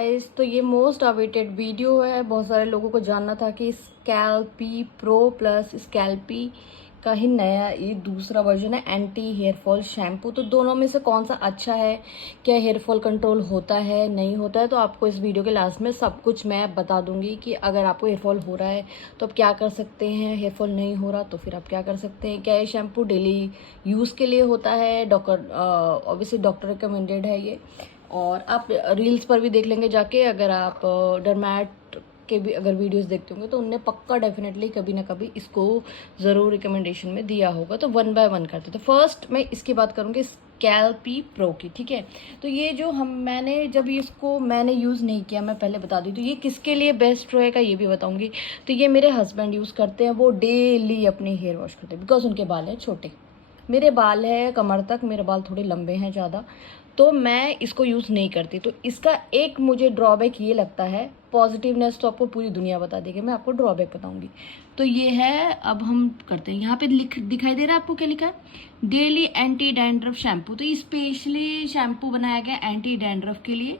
Guys, तो ये most awaited video है। बहुत सारे लोगों को जानना था कि स्कैल्पी प्रो प्लस स्कैल्पी का ही नया ये दूसरा वर्जन है एंटी हेयर फॉल शैम्पू। तो दोनों में से कौन सा अच्छा है, क्या हेयर फॉल कंट्रोल होता है नहीं होता है, तो आपको इस वीडियो के लास्ट में सब कुछ मैं बता दूंगी कि अगर आपको हेयर फॉल हो रहा है तो आप क्या कर सकते हैं, हेयर फॉल नहीं हो रहा तो फिर आप क्या कर सकते हैं, क्या ये शैम्पू डेली यूज़ के लिए होता है, ऑब्वियसली डॉक्टर रिकमेंडेड है ये। और आप रील्स पर भी देख लेंगे जाके, अगर आप डरमैट के भी अगर वीडियोस देखते होंगे तो उनने पक्का डेफिनेटली कभी ना कभी इसको ज़रूर रिकमेंडेशन में दिया होगा। तो वन बाय वन करते, तो फर्स्ट मैं इसकी बात करूँगी स्कैल्पी प्रो की, ठीक है। तो ये जो मैंने जब इसको मैंने यूज़ नहीं किया, मैं पहले बता दी, तो ये किसके लिए बेस्ट रहेगा ये भी बताऊँगी। तो ये मेरे हस्बैंड यूज़ करते हैं, वो डेली अपने हेयर वॉश करते हैं बिकॉज उनके बाल हैं छोटे, मेरे बाल है कमर तक, मेरे बाल थोड़े लंबे हैं ज़्यादा, तो मैं इसको यूज़ नहीं करती। तो इसका एक मुझे ड्रॉबैक ये लगता है, पॉजिटिवनेस तो आपको पूरी दुनिया बता देगी, मैं आपको ड्रॉबैक बताऊंगी। तो ये है, अब हम करते हैं, यहाँ पे दिखाई दे रहा है आपको क्या लिखा है, डेली एंटी डैंड्रफ शैम्पू। तो ये स्पेशली शैम्पू बनाया गया एंटी डैंड्रफ के लिए।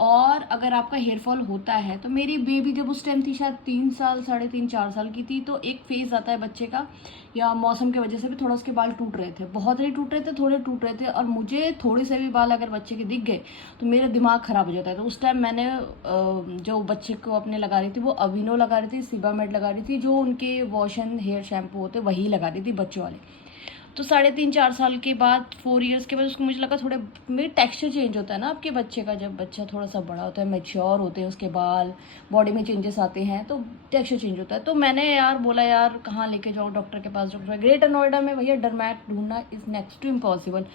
और अगर आपका हेयर फॉल होता है, तो मेरी बेबी जब उस टाइम थी शायद 3 साल, 3.5 4 साल की थी, तो एक फेज आता है बच्चे का, या मौसम की वजह से भी थोड़ा उसके बाल टूट रहे थे, बहुत नहीं टूट रहे थे, थोड़े टूट रहे थे, और मुझे थोड़े से भी बाल अगर बच्चे के दिख गए तो मेरा दिमाग खराब हो जाता है। तो उस टाइम मैंने जो बच्चे को अपने लगा रही थी वो अविनो लगा रही थी, सीबामेड लगा रही थी, जो उनके वॉश एंड हेयर शैम्पू होते वही लगा रही थी बच्चों वाले। तो 3.5 4 साल के बाद, 4 इयर्स के बाद, उसको मुझे लगा थोड़े मेरे टेक्सचर चेंज होता है ना आपके बच्चे का, जब बच्चा थोड़ा सा बड़ा होता है, मैच्योर होते हैं उसके बाल, बॉडी में चेंजेस आते हैं, तो टेक्सचर चेंज होता है। तो मैंने यार बोला, यार कहाँ लेके जाऊँ डॉक्टर के पास, डॉक्टर ग्रेटर नोएडा में भैया डरमैट ढूंढना इज़ नेक्स्ट टू इम्पॉसिबल,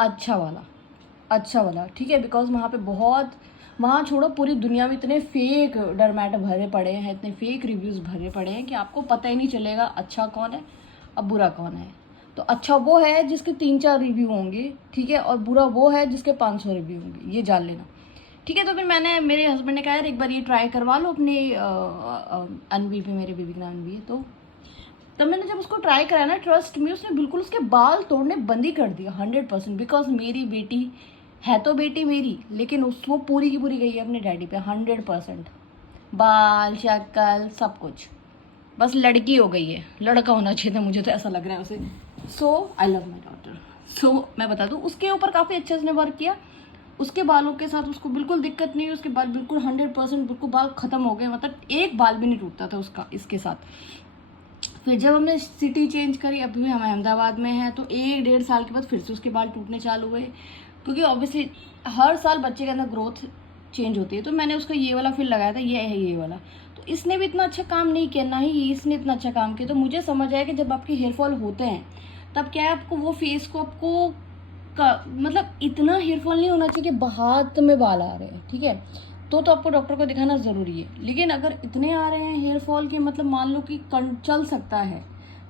अच्छा वाला, ठीक है, बिकॉज वहाँ पे बहुत, वहाँ छोड़ो पूरी दुनिया में इतने फेक डरमैट भरे पड़े हैं, इतने फेक रिव्यूज़ भरे पड़े हैं कि आपको पता ही नहीं चलेगा अच्छा कौन है अब बुरा कौन है। तो अच्छा वो है जिसके 3 4 रिव्यू होंगे, ठीक है, और बुरा वो है जिसके 500 रिव्यू होंगे, ये जान लेना, ठीक है। तो फिर मेरे हस्बैंड ने कहा यार एक बार ये ट्राई करवा लो अपने अनवी पे, मेरे बेबी का नाम अनवी है। तो तब मैंने जब उसको ट्राई कराया ना, ट्रस्ट में उसने बिल्कुल उसके बाल तोड़ने बंद ही कर दिया 100%। बिकॉज मेरी बेटी है तो बेटी मेरी, लेकिन वो पूरी की पूरी गई है अपने डैडी पे 100%, बाल शक्ल सब कुछ, बस लड़की हो गई है, लड़का होना चाहिए था, मुझे तो ऐसा लग रहा है उसे। सो आई लव माई डॉटर। सो मैं बता दूँ, उसके ऊपर काफ़ी अच्छे से वर्क किया, उसके बालों के साथ उसको बिल्कुल दिक्कत नहीं हुई, उसके बाल बिल्कुल 100% बिल्कुल बाल ख़त्म हो गए, मतलब एक बाल भी नहीं टूटता था उसका इसके साथ। फिर जब हमने सिटी चेंज करी, अभी भी हम अहमदाबाद में हैं, तो 1 1.5 साल के बाद फिर से उसके बाल टूटने चालू हुए, क्योंकि ऑब्वियसली हर साल बच्चे के अंदर ग्रोथ चेंज होती है। तो मैंने उसका ये वाला फिर लगाया था, ये है ये वाला। तो इसने भी इतना अच्छा काम नहीं किया, ना ही इसने इतना अच्छा काम किया। तो मुझे समझ आया कि जब आपके हेयर फॉल होते हैं तब क्या है, आपको वो फेस को आपको मतलब इतना हेयर फॉल नहीं होना चाहिए कि हाथ में बाल आ रहे हैं, ठीक है, तो आपको डॉक्टर को दिखाना ज़रूरी है। लेकिन अगर इतने आ रहे हैं हेयर फॉल के, मतलब मान लो कि चल सकता है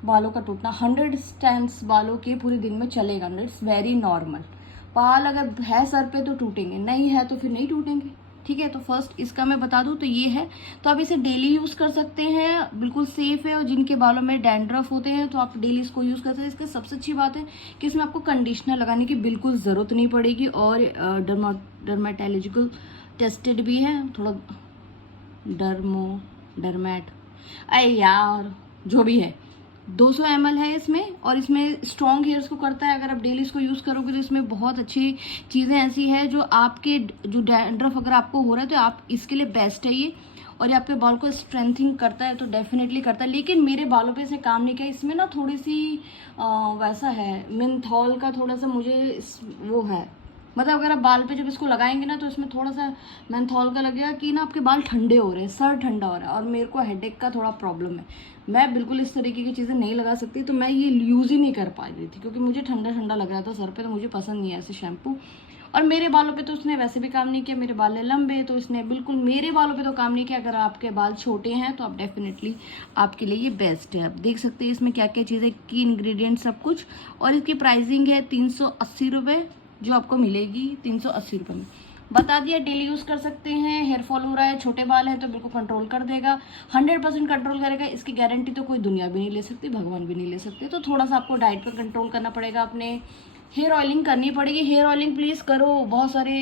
बालों का टूटना, 100 स्टैंड्स बालों के पूरे दिन में चलेगा, इट्स वेरी नॉर्मल। बाल अगर है सर पे तो टूटेंगे, नहीं है तो फिर नहीं टूटेंगे, ठीक है। तो फर्स्ट इसका मैं बता दूं तो ये है, तो आप इसे डेली यूज़ कर सकते हैं, बिल्कुल सेफ है। और जिनके बालों में डैंड्रफ होते हैं तो आप डेली इसको यूज़ कर सकते हैं। इसका सबसे अच्छी बात है कि इसमें आपको कंडीशनर लगाने की बिल्कुल ज़रूरत नहीं पड़ेगी, और डर्माटोलॉजिकल टेस्टेड भी है, थोड़ा डरमैट अरे यार जो भी है, 200 ml है इसमें, और इसमें स्ट्रॉन्ग हेयर्स को करता है। अगर आप डेली इसको यूज़ करोगे तो इसमें बहुत अच्छी चीज़ें ऐसी है जो आपके जो डैंड्रफ अगर आपको हो रहा है तो आप इसके लिए बेस्ट है ये। और ये आपके बाल को स्ट्रेंथिंग करता है, तो डेफिनेटली करता है। लेकिन मेरे बालों पे इसने काम नहीं किया, इसमें ना थोड़ी सी वैसा है, मेंथॉल का थोड़ा सा मुझे वो है, मतलब अगर आप बाल पे जब इसको लगाएंगे ना तो इसमें थोड़ा सा मेंथॉल का लगेगा कि ना आपके बाल ठंडे हो रहे हैं, सर ठंडा हो रहा है, और मेरे को हेडेक का थोड़ा प्रॉब्लम है, मैं बिल्कुल इस तरीके की चीज़ें नहीं लगा सकती। तो मैं ये यूज़ ही नहीं कर पा रही थी, क्योंकि मुझे ठंडा ठंडा लग रहा था सर पे, तो मुझे पसंद नहीं है ऐसे शैम्पू। और मेरे बालों पे तो उसने वैसे भी काम नहीं किया, मेरे बाल है लंबे, तो इसने बिल्कुल मेरे बालों पे तो काम नहीं किया। अगर आपके बाल छोटे हैं तो आप डेफिनेटली आपके लिए ये बेस्ट है। आप देख सकते हैं इसमें क्या क्या चीज़ें की, इंग्रेडिएंट सब कुछ। और इसकी प्राइसिंग है 380 रुपये, जो आपको मिलेगी 380 रुपये में। बता दिया, डेली यूज़ कर सकते हैं। हेयर फॉल हो रहा है, छोटे बाल हैं, तो बिल्कुल कंट्रोल कर देगा, 100% कंट्रोल करेगा। इसकी गारंटी तो कोई दुनिया भी नहीं ले सकती, भगवान भी नहीं ले सकते। तो थोड़ा सा आपको डाइट पर कंट्रोल करना पड़ेगा, अपने हेयर ऑयलिंग करनी पड़ेगी। हेयर ऑयलिंग प्लीज़ करो, बहुत सारे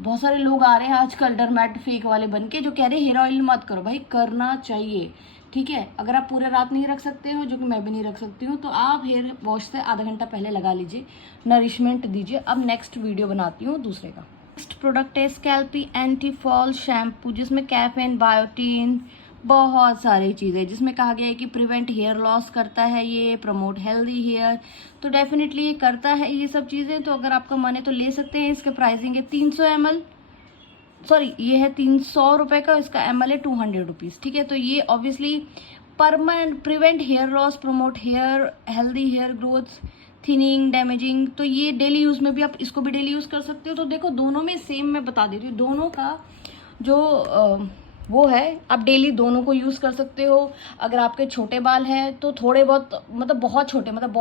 बहुत सारे लोग आ रहे हैं आजकल डरमैट फेक वाले बन के जो कह रहे हैं हेयर ऑयल मत करो, भाई करना चाहिए, ठीक है। अगर आप पूरे रात नहीं रख सकते हो, जो कि मैं भी नहीं रख सकती हूँ, तो आप हेयर वॉश से आधा घंटा पहले लगा लीजिए, नरिशमेंट दीजिए। अब नेक्स्ट वीडियो बनाती हूँ दूसरे का। नेक्स्ट प्रोडक्ट है स्कैल्पी एंटी फॉल शैम्पू, जिसमें कैफीन, बायोटीन, बहुत सारी चीज़ें, जिसमें कहा गया है कि प्रिवेंट हेयर लॉस करता है, ये प्रमोट हेल्दी हेयर, तो डेफिनेटली ये करता है ये सब चीज़ें। तो अगर आपका मन है तो ले सकते हैं। इसका प्राइसिंग है 300 ml, सॉरी ये है 300 रुपये का, इसका ml है 200 रुपीज़, ठीक है। तो ये obviously permanent prevent hair loss, promote hair healthy hair growth, thinning, damaging, तो ये डेली यूज़ में भी आप इसको भी डेली यूज़ कर सकते हो। तो देखो दोनों में सेम, मैं बता देती हूँ, दोनों का जो वो है, आप डेली दोनों को यूज़ कर सकते हो। अगर आपके छोटे बाल हैं तो थोड़े बहुत, मतलब बहुत छोटे, मतलब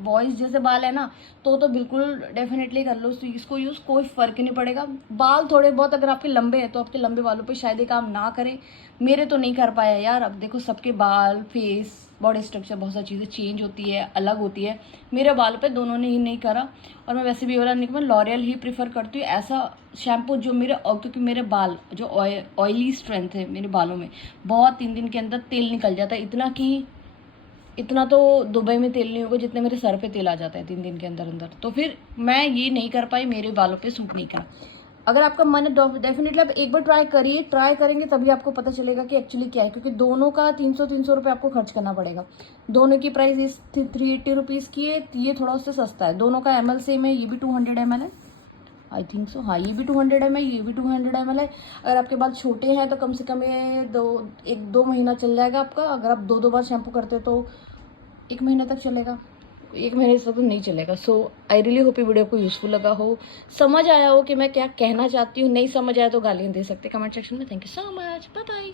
बॉयज़ जैसे बाल है ना, तो बिल्कुल डेफिनेटली कर लो इसको यूज़, कोई फ़र्क नहीं पड़ेगा। बाल थोड़े बहुत अगर आपके लंबे हैं तो आपके लंबे बालों पे शायद ये काम ना करे, मेरे तो नहीं कर पाया यार। अब देखो सबके बाल, फेस, बॉडी स्ट्रक्चर, बहुत सारी चीज़ें चेंज होती है, अलग होती है। मेरे बालों पे दोनों ने ही नहीं करा, और मैं वैसे भी वाला नहीं, मैं लॉरियल ही प्रीफर करती हूँ ऐसा शैम्पू जो मेरे, और क्योंकि मेरे बाल जो ऑयली स्ट्रेंथ है मेरे बालों में, बहुत 3 दिन के अंदर तेल निकल जाता है, इतना कि इतना तो दुबई में तेल नहीं होगा जितने मेरे सर पे तेल आ जाता है 3 दिन के अंदर अंदर। तो फिर मैं ये नहीं कर पाई, मेरे बालों पे सूट नहीं करा। अगर आपका मन है डेफिनेटली आप एक बार ट्राई करिए, ट्राई करेंगे तभी आपको पता चलेगा कि एक्चुअली क्या है, क्योंकि दोनों का 300 रुपये आपको खर्च करना पड़ेगा। दोनों की प्राइस इस 380 रुपीज़ की है, ये थोड़ा उससे सस्ता है। दोनों का ml सेम है, ये भी 200 ml है, आई थिंक सो, हाँ ये भी 200 ml है, ये भी 200 ml है। अगर आपके बाल छोटे हैं तो कम से कम ये 1-2 महीना चल जाएगा आपका। अगर आप 2-2 बार शैम्पू करते हो तो 1 महीने तक चलेगा, 1 महीने से तो नहीं चलेगा। सो आई रियली होप ये वीडियो को यूजफुल लगा हो, समझ आया हो कि मैं क्या कहना चाहती हूँ। नहीं समझ आया तो गालियाँ दे सकते कमेंट सेक्शन में। Thank you so much, bye bye.